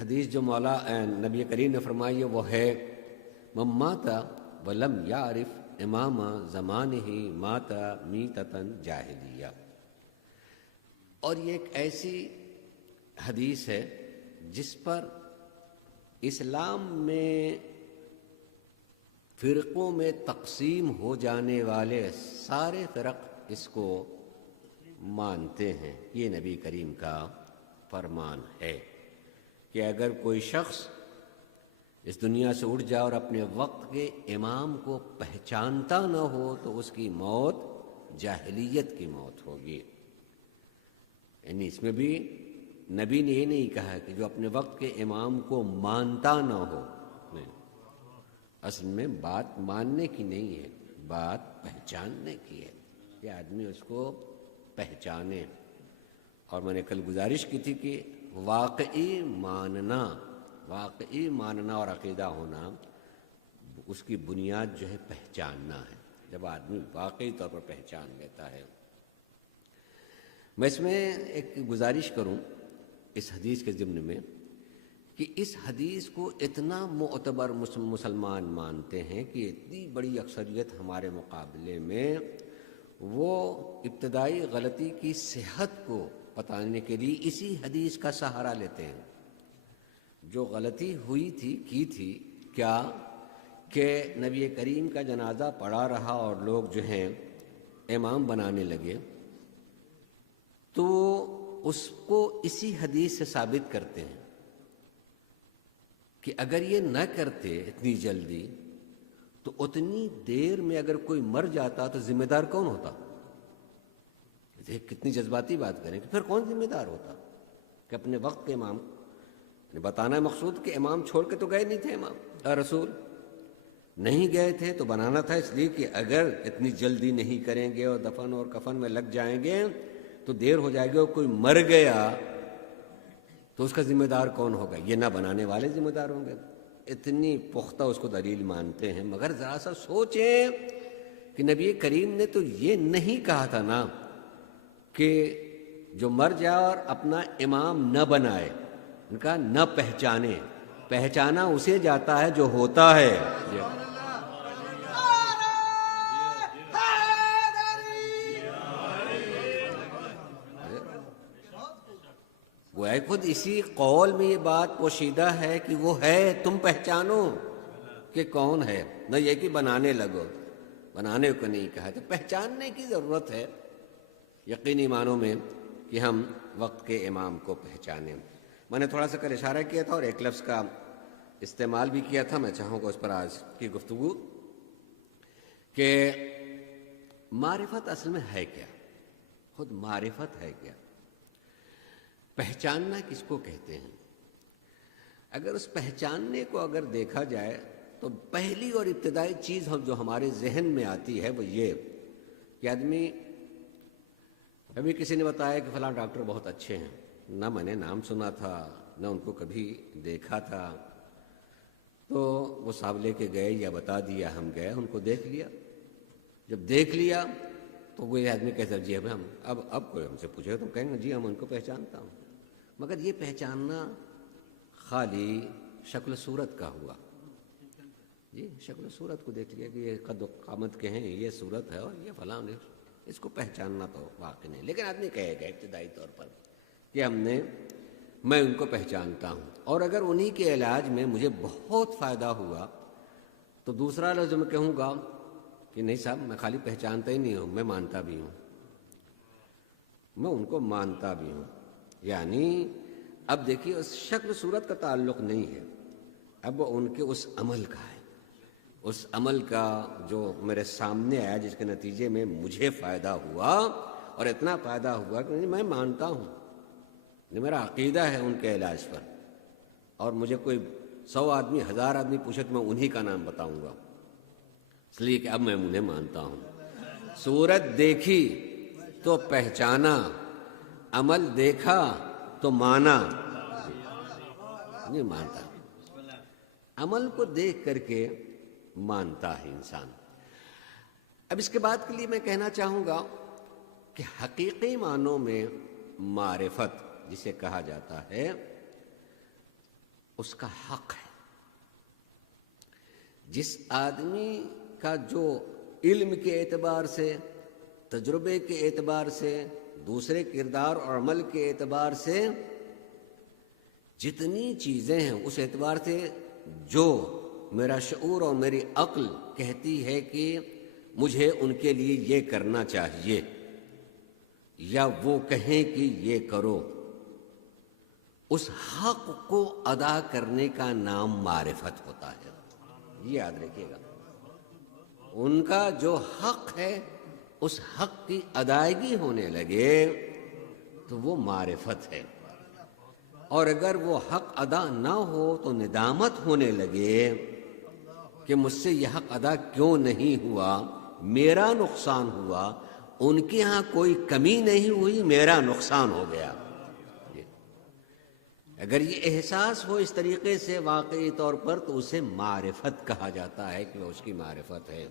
حدیث جو مولا نبی کریم نے فرمائی ہے وہ ہے من مات ولم یعرف امام زمانہ مات میتۃ جاہلیہ، اور یہ ایک ایسی حدیث ہے جس پر اسلام میں فرقوں میں تقسیم ہو جانے والے سارے فرق اس کو مانتے ہیں۔ یہ نبی کریم کا فرمان ہے کہ اگر کوئی شخص اس دنیا سے اٹھ جائے اور اپنے وقت کے امام کو پہچانتا نہ ہو تو اس کی موت جاہلیت کی موت ہوگی۔ یعنی اس میں بھی نبی نے یہ نہیں کہا کہ جو اپنے وقت کے امام کو مانتا نہ ہو، نہیں، اصل میں بات ماننے کی نہیں ہے، بات پہچاننے کی ہے کہ آدمی اس کو پہچانے۔ اور میں نے کل گزارش کی تھی کہ واقعی ماننا اور عقیدہ ہونا، اس کی بنیاد جو ہے پہچاننا ہے، جب آدمی واقعی طور پر پہچان لیتا ہے۔ میں اس میں ایک گزارش کروں اس حدیث کے ضمن میں کہ اس حدیث کو اتنا معتبر مسلمان مانتے ہیں کہ اتنی بڑی اکثریت ہمارے مقابلے میں وہ ابتدائی غلطی کی صحت کو بتانے کے لیے اسی حدیث کا سہارا لیتے ہیں۔ جو غلطی ہوئی تھی کی تھی کیا کہ نبی کریم کا جنازہ پڑا رہا اور لوگ جو ہیں امام بنانے لگے، تو اس کو اسی حدیث سے ثابت کرتے ہیں کہ اگر یہ نہ کرتے اتنی جلدی تو اتنی دیر میں اگر کوئی مر جاتا تو ذمہ دار کون ہوتا؟ دیکھ کتنی جذباتی بات کریں کہ پھر کون ذمہ دار ہوتا کہ اپنے وقت کے امام بتانا ہے۔ مقصود کہ امام چھوڑ کے تو گئے نہیں تھے، امام رسول نہیں گئے تھے تو بنانا تھا، اس لیے کہ اگر اتنی جلدی نہیں کریں گے اور دفن اور کفن میں لگ جائیں گے تو دیر ہو جائے گی، اور کوئی مر گیا تو اس کا ذمہ دار کون ہوگا؟ یہ نہ بنانے والے ذمہ دار ہوں گے۔ اتنی پختہ اس کو دلیل مانتے ہیں، مگر ذرا سا سوچیں کہ نبی کریم نے تو یہ نہیں کہا تھا نا کہ جو مر جائے اور اپنا امام نہ بنائے، ان کا نہ پہچانے، پہچانا اسے جاتا ہے جو ہوتا ہے۔ گویا خود اسی قول میں یہ بات پوشیدہ ہے کہ وہ ہے، تم پہچانو کہ کون ہے، نہ یہ کہ بنانے لگو۔ بنانے کو نہیں کہا، تو پہچاننے کی ضرورت ہے یقینی معنوں میں کہ ہم وقت کے امام کو پہچانیں۔ میں نے تھوڑا سا کل اشارہ کیا تھا اور ایک لفظ کا استعمال بھی کیا تھا، میں چاہوں گا اس پر آج کی گفتگو کہ معرفت اصل میں ہے کیا، خود معرفت ہے کیا، پہچاننا کس کو کہتے ہیں؟ اگر اس پہچاننے کو اگر دیکھا جائے تو پہلی اور ابتدائی چیز جو ہمارے ذہن میں آتی ہے وہ یہ کہ آدمی، ابھی کسی نے بتایا کہ فلاں ڈاکٹر بہت اچھے ہیں، نہ میں نے نام سنا تھا نہ ان کو کبھی دیکھا تھا، تو وہ صاحب لے کے گئے یا بتا دیا، ہم گئے ان کو دیکھ لیا۔ جب دیکھ لیا تو وہ آدمی کہتا جی ہم اب کوئی ہم سے پوچھے تو کہیں گے جی ہم ان کو پہچانتا ہوں، مگر یہ پہچاننا خالی شکل صورت کا ہوا۔ جی شکل صورت کو دیکھ لیا کہ یہ قد و قامت کے ہیں، یہ صورت ہے اور یہ فلاں، اس کو پہچاننا تو واقع نہیں۔ لیکن آدمی کہے گا ابتدائی طور پر کہ میں ان کو پہچانتا ہوں، اور اگر انہی کے علاج میں مجھے بہت فائدہ ہوا تو دوسرا لفظ میں کہوں گا کہ نہیں صاحب میں خالی پہچانتا ہی نہیں ہوں، میں مانتا بھی ہوں، میں ان کو مانتا بھی ہوں۔ یعنی اب دیکھیے اس شکل صورت کا تعلق نہیں ہے، اب ان کے اس عمل کا ہے، اس عمل کا جو میرے سامنے آیا جس کے نتیجے میں مجھے فائدہ ہوا، اور اتنا فائدہ ہوا کہ میں مانتا ہوں، میرا عقیدہ ہے ان کے علاج پر، اور مجھے کوئی 100 آدمی 1000 آدمی پوچھے تو میں انہی کا نام بتاؤں گا، اس لیے کہ اب میں انہیں مانتا ہوں۔ صورت دیکھی تو پہچانا، عمل دیکھا تو مانا، نہیں مانتا، عمل کو دیکھ کر کے مانتا ہے انسان۔ اب اس کے بعد کے لیے میں کہنا چاہوں گا کہ حقیقی معنوں میں معرفت جسے کہا جاتا ہے اس کا حق ہے۔ جس آدمی کا جو علم کے اعتبار سے، تجربے کے اعتبار سے، دوسرے کردار اور عمل کے اعتبار سے جتنی چیزیں ہیں، اس اعتبار سے جو میرا شعور اور میری عقل کہتی ہے کہ مجھے ان کے لیے یہ کرنا چاہیے، یا وہ کہیں کہ یہ کرو، اس حق کو ادا کرنے کا نام معرفت ہوتا ہے۔ یہ یاد رکھیے گا، ان کا جو حق ہے اس حق کی ادائیگی ہونے لگے تو وہ معرفت ہے، اور اگر وہ حق ادا نہ ہو تو ندامت ہونے لگے کہ مجھ سے یہ حق ادا کیوں نہیں ہوا، میرا نقصان ہوا، ان کے ہاں کوئی کمی نہیں ہوئی، میرا نقصان ہو گیا۔ اگر یہ احساس ہو اس طریقے سے واقعی طور پر تو اسے معرفت کہا جاتا ہے کہ وہ اس کی معرفت ہے۔